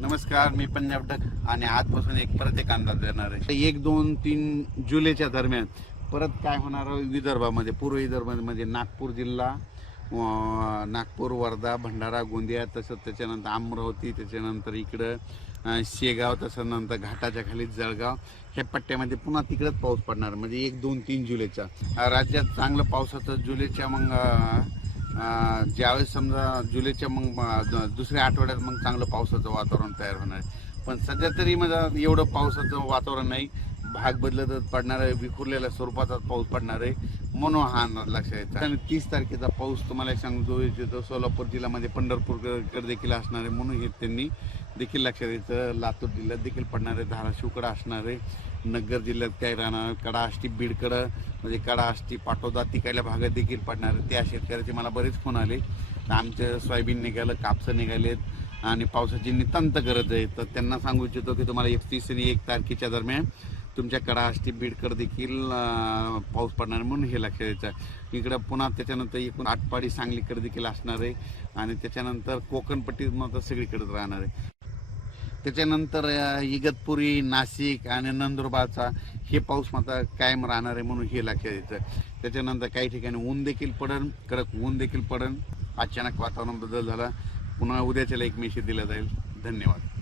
नमस्कार मी पंजाब डक आणि आजपासून एक परत एक अंदाज देणार आहे. एक दोन तीन जुलैच्या दरम्यान परत काय होणार विदर्भामध्ये? पूर्व विदर्भामध्ये म्हणजे नागपूर जिल्हा नागपूर वर्धा भंडारा गोंदिया तसंच त्याच्यानंतर अमरावती त्याच्यानंतर इकडं शेगाव तसं नंतर घाटाच्या खाली जळगाव. ह्या पट्ट्यामध्ये पुन्हा तिकडंच पाऊस पडणार म्हणजे एक दोन तीन जुलैचा. राज्यात चांगलं पावसाचं जुलैच्या मग ज्यावेळेस समजा जुलैच्या मग दुसऱ्या आठवड्यात मग चांगलं पावसाचं वातावरण तयार होणार. आहे पण सध्या तरी माझा एवढं पावसाचं वातावरण नाही. भाग बदलत पडणार आहे विखुरलेल्या स्वरूपाचा पाऊस पडणार आहे. म्हणून हा लक्षात येतो आणि तीस तारखेचा पाऊस तुम्हाला सांगू सांगतो इच्छितो सोलापूर जिल्ह्यामध्ये पंढरपूरकडे देखील असणार आहे म्हणून हे त्यांनी देखील लक्षात येतं लातूर जिल्ह्यात देखील पडणार आहे धाराशिवकडं असणार आहे नगर जिल्ह्यात काय राहणार कडा आष्टी बीडकडं म्हणजे कडा आष्टी पाटोदा तिकडल्या भागात देखील पडणार आहे. त्या शेतकऱ्याचे मला बरेच फोन आले. तर आमचं सोयाबीन निघालं कापसं निघालेत आणि पावसाची नितांत गरज आहे. तर त्यांना सांगू इच्छितो की तुम्हाला एकतीस आणि एक तारखेच्या दरम्यान तुमच्या कडा आष्टी बीडकर देखील पाऊस पडणार आहे म्हणून हे लक्षात द्यायचं इकडं पुन्हा त्याच्यानंतर एकूण आटपाडी सांगलीकडे देखील असणार आहे. आणि त्याच्यानंतर कोकणपट्टी मात्र सगळीकडेच राहणार आहे. त्याच्यानंतर इगतपुरी नाशिक आणि नंदुरबारचा हे पाऊस मात्र कायम राहणार आहे म्हणून हे लक्षात द्यायचं त्याच्यानंतर काही ठिकाणी ऊन देखील पडन कडक ऊन देखील पडन. अचानक वातावरण बदल झाला. पुन्हा उद्याच्याला एक मेसेज दिला जाईल. धन्यवाद.